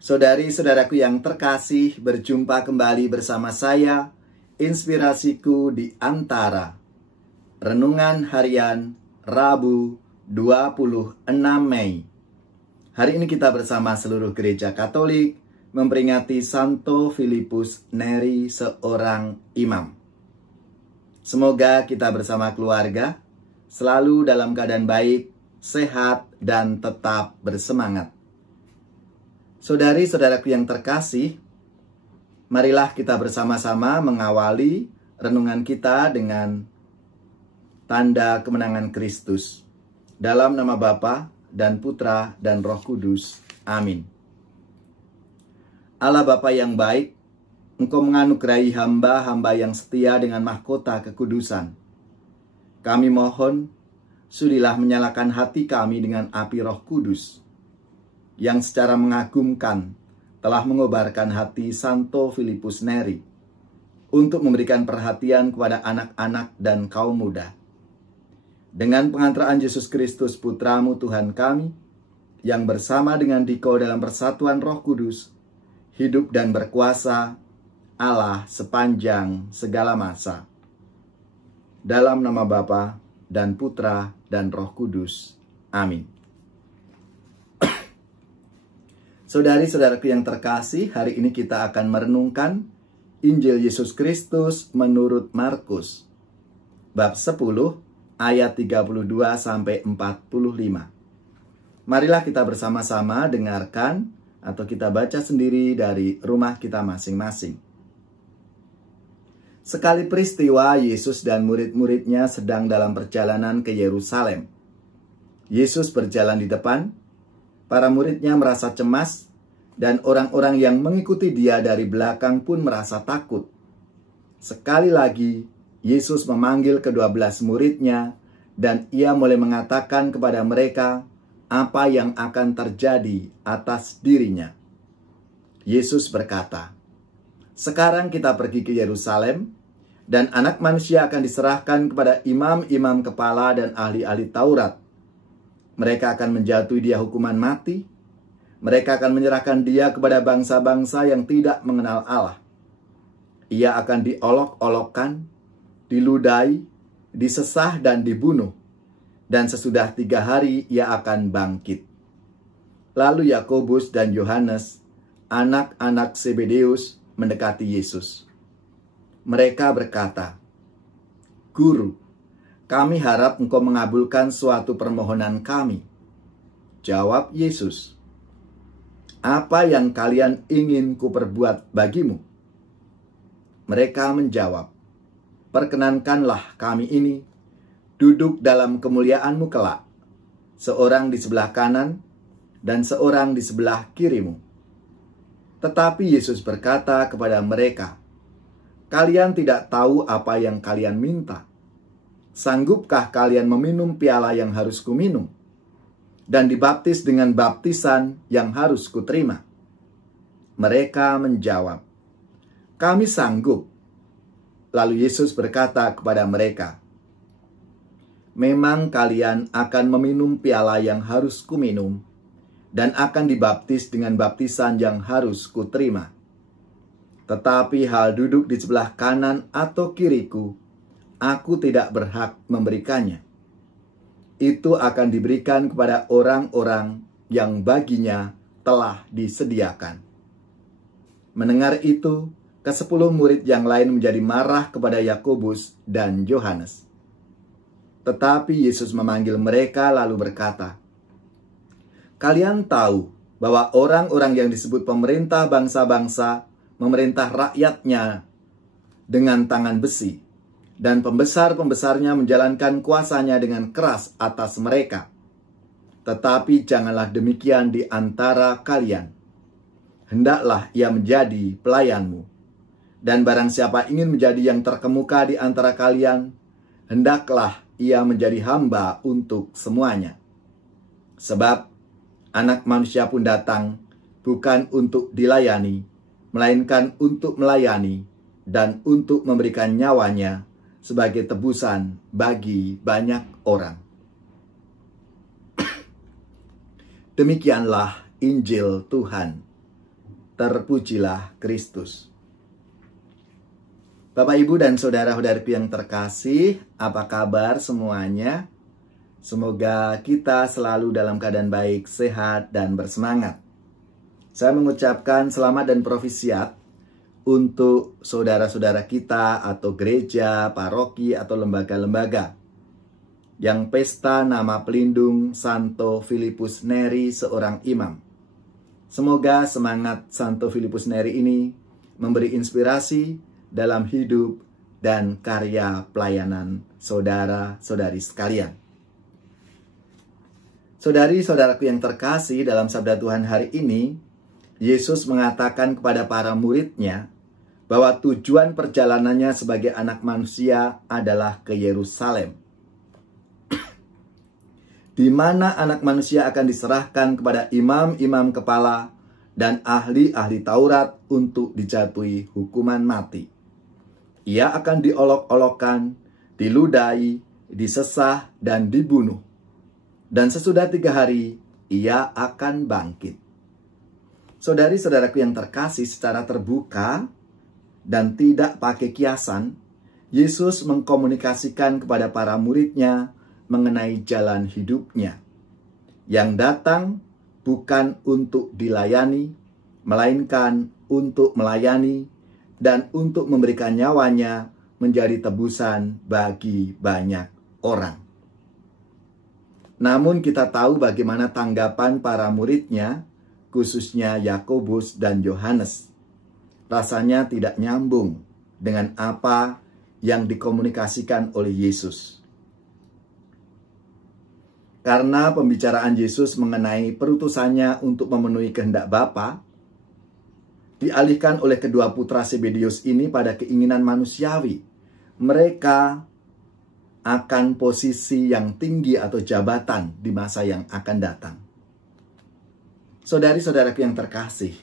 Saudari-saudaraku yang terkasih, berjumpa kembali bersama saya, Inspirasiku di Antara. Renungan Harian Rabu 26 Mei. Hari ini kita bersama seluruh gereja Katolik memperingati Santo Filipus Neri, seorang imam. Semoga kita bersama keluarga selalu dalam keadaan baik, sehat, dan tetap bersemangat. Saudari-saudaraku yang terkasih, marilah kita bersama-sama mengawali renungan kita dengan tanda kemenangan Kristus. Dalam nama Bapa dan Putra dan Roh Kudus. Amin. Allah Bapa yang baik, Engkau menganugerahi hamba-hamba yang setia dengan mahkota kekudusan. Kami mohon, sudilah menyalakan hati kami dengan api Roh Kudus, yang secara mengagumkan telah mengobarkan hati Santo Filipus Neri untuk memberikan perhatian kepada anak-anak dan kaum muda. Dengan pengantaraan Yesus Kristus Putramu Tuhan kami, yang bersama dengan Dikau dalam persatuan Roh Kudus, hidup dan berkuasa Allah sepanjang segala masa. Dalam nama Bapa dan Putra dan Roh Kudus. Amin. Saudari-saudaraku yang terkasih, hari ini kita akan merenungkan Injil Yesus Kristus menurut Markus, bab 10 ayat 32-45. Marilah kita bersama-sama dengarkan atau kita baca sendiri dari rumah kita masing-masing. Sekali peristiwa, Yesus dan murid-muridnya sedang dalam perjalanan ke Yerusalem. Yesus berjalan di depan. Para muridnya merasa cemas, dan orang-orang yang mengikuti dia dari belakang pun merasa takut. Sekali lagi, Yesus memanggil ke-12 muridnya, dan ia mulai mengatakan kepada mereka apa yang akan terjadi atas dirinya. Yesus berkata, "Sekarang kita pergi ke Yerusalem, dan Anak Manusia akan diserahkan kepada imam-imam kepala dan ahli-ahli Taurat. Mereka akan menjatuhi dia hukuman mati. Mereka akan menyerahkan dia kepada bangsa-bangsa yang tidak mengenal Allah. Ia akan diolok-olokkan, diludahi, disesah, dan dibunuh. Dan sesudah 3 hari ia akan bangkit." Lalu Yakobus dan Yohanes, anak-anak Zebedeus, mendekati Yesus. Mereka berkata, "Guru, kami harap Engkau mengabulkan suatu permohonan kami." Jawab Yesus, "Apa yang kalian ingin kuperbuat bagimu?" Mereka menjawab, "Perkenankanlah kami ini duduk dalam kemuliaan-Mu kelak, seorang di sebelah kanan dan seorang di sebelah kirimu." Tetapi Yesus berkata kepada mereka, "Kalian tidak tahu apa yang kalian minta. Sanggupkah kalian meminum piala yang harus kuminum, dan dibaptis dengan baptisan yang harus kuterima?" Mereka menjawab, "Kami sanggup." Lalu Yesus berkata kepada mereka, "Memang kalian akan meminum piala yang harus kuminum, dan akan dibaptis dengan baptisan yang harus kuterima. Tetapi hal duduk di sebelah kanan atau kiriku, aku tidak berhak memberikannya. Itu akan diberikan kepada orang-orang yang baginya telah disediakan." Mendengar itu, ke-10 murid yang lain menjadi marah kepada Yakobus dan Yohanes. Tetapi Yesus memanggil mereka lalu berkata, "Kalian tahu bahwa orang-orang yang disebut pemerintah bangsa-bangsa memerintah rakyatnya dengan tangan besi, dan pembesar-pembesarnya menjalankan kuasanya dengan keras atas mereka. Tetapi janganlah demikian di antara kalian. Hendaklah ia menjadi pelayanmu. Dan barang siapa ingin menjadi yang terkemuka di antara kalian, hendaklah ia menjadi hamba untuk semuanya. Sebab Anak Manusia pun datang bukan untuk dilayani, melainkan untuk melayani dan untuk memberikan nyawanya sebagai tebusan bagi banyak orang." Demikianlah Injil Tuhan. Terpujilah Kristus. Bapak, Ibu, dan saudara-saudariku yang terkasih, apa kabar semuanya? Semoga kita selalu dalam keadaan baik, sehat, dan bersemangat. Saya mengucapkan selamat dan profisiat untuk saudara-saudara kita atau gereja, paroki, atau lembaga-lembaga yang pesta nama pelindung Santo Filipus Neri seorang imam. Semoga semangat Santo Filipus Neri ini memberi inspirasi dalam hidup dan karya pelayanan saudara-saudari sekalian. Saudari-saudaraku yang terkasih, dalam sabda Tuhan hari ini, Yesus mengatakan kepada para muridnya bahwa tujuan perjalanannya sebagai anak manusia adalah ke Yerusalem, di mana anak manusia akan diserahkan kepada imam-imam kepala dan ahli-ahli Taurat untuk dijatuhi hukuman mati. Ia akan diolok-olokkan, diludahi, disesah, dan dibunuh. Dan sesudah 3 hari, ia akan bangkit. Saudari-saudaraku yang terkasih, secara terbuka dan tidak pakai kiasan, Yesus mengkomunikasikan kepada para muridnya mengenai jalan hidupnya, yang datang bukan untuk dilayani, melainkan untuk melayani dan untuk memberikan nyawanya menjadi tebusan bagi banyak orang. Namun kita tahu bagaimana tanggapan para muridnya, khususnya Yakobus dan Yohanes. Rasanya tidak nyambung dengan apa yang dikomunikasikan oleh Yesus. Karena pembicaraan Yesus mengenai perutusannya untuk memenuhi kehendak Bapa dialihkan oleh kedua putra Zebedeus ini pada keinginan manusiawi. Mereka akan posisi yang tinggi atau jabatan di masa yang akan datang. Saudari-saudaraku yang terkasih,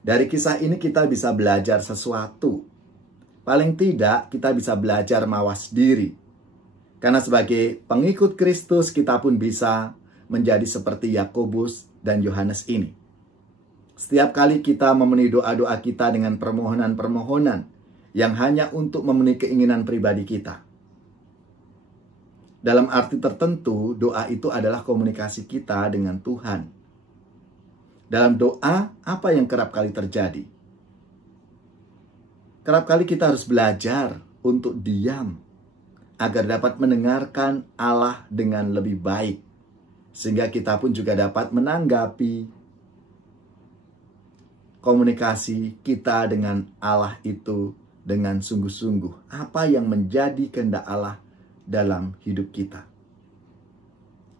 dari kisah ini kita bisa belajar sesuatu. Paling tidak kita bisa belajar mawas diri. Karena sebagai pengikut Kristus kita pun bisa menjadi seperti Yakobus dan Yohanes ini. Setiap kali kita memenuhi doa-doa kita dengan permohonan-permohonan yang hanya untuk memenuhi keinginan pribadi kita. Dalam arti tertentu, doa itu adalah komunikasi kita dengan Tuhan. Dalam doa, apa yang kerap kali terjadi? Kerap kali kita harus belajar untuk diam, agar dapat mendengarkan Allah dengan lebih baik. Sehingga kita pun juga dapat menanggapi komunikasi kita dengan Allah itu dengan sungguh-sungguh. Apa yang menjadi kehendak Allah dalam hidup kita.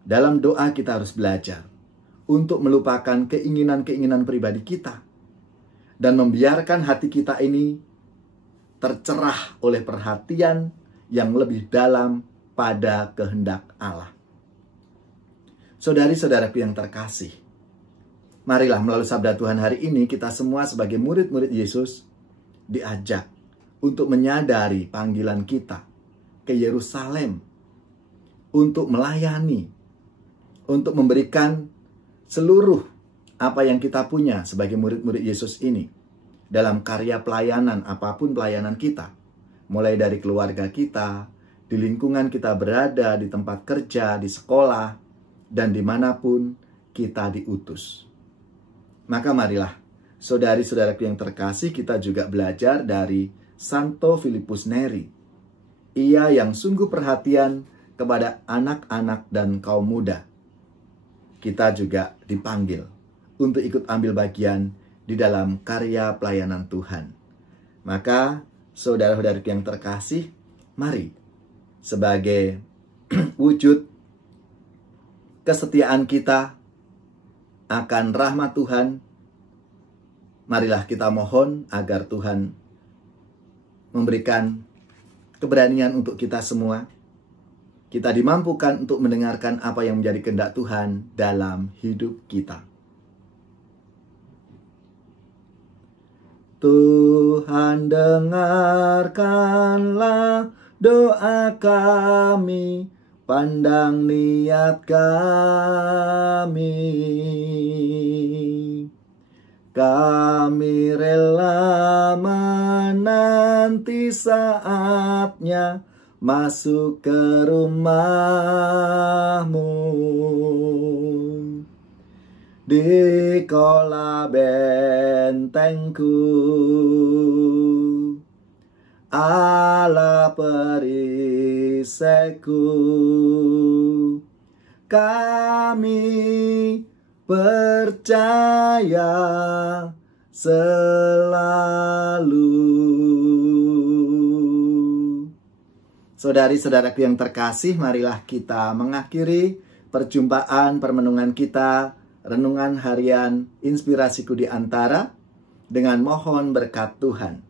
Dalam doa kita harus belajar untuk melupakan keinginan-keinginan pribadi kita. Dan membiarkan hati kita ini tercerah oleh perhatian yang lebih dalam pada kehendak Allah. Saudari-saudaraku yang terkasih, marilah melalui sabda Tuhan hari ini kita semua sebagai murid-murid Yesus diajak untuk menyadari panggilan kita ke Yerusalem, untuk melayani, untuk memberikan seluruh apa yang kita punya sebagai murid-murid Yesus ini dalam karya pelayanan, apapun pelayanan kita. Mulai dari keluarga kita, di lingkungan kita berada, di tempat kerja, di sekolah, dan dimanapun kita diutus. Maka marilah, saudari-saudaraku yang terkasih, kita juga belajar dari Santo Filipus Neri. Ia yang sungguh perhatian kepada anak-anak dan kaum muda. Kita juga dipanggil untuk ikut ambil bagian di dalam karya pelayanan Tuhan. Maka, saudara-saudara yang terkasih, mari sebagai wujud kesetiaan kita akan rahmat Tuhan, marilah kita mohon agar Tuhan memberikan keberanian untuk kita semua. Kita dimampukan untuk mendengarkan apa yang menjadi kehendak Tuhan dalam hidup kita. Tuhan, dengarkanlah doa kami, pandang niat kami. kami rela menanti saatnya masuk ke rumah-Mu. Di kola bentengku, Allah perisaiku, kami percaya selalu. Saudari-saudaraku yang terkasih, marilah kita mengakhiri perjumpaan permenungan kita, renungan harian Inspirasiku di Antara, dengan mohon berkat Tuhan.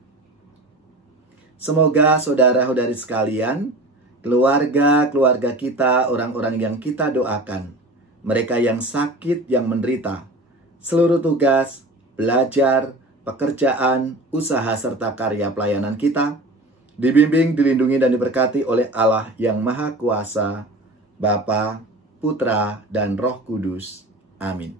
Semoga saudara-saudari sekalian, keluarga-keluarga kita, orang-orang yang kita doakan, mereka yang sakit, yang menderita, seluruh tugas, belajar, pekerjaan, usaha, serta karya pelayanan kita, dibimbing, dilindungi, dan diberkati oleh Allah yang Maha Kuasa, Bapa, Putra, dan Roh Kudus. Amin.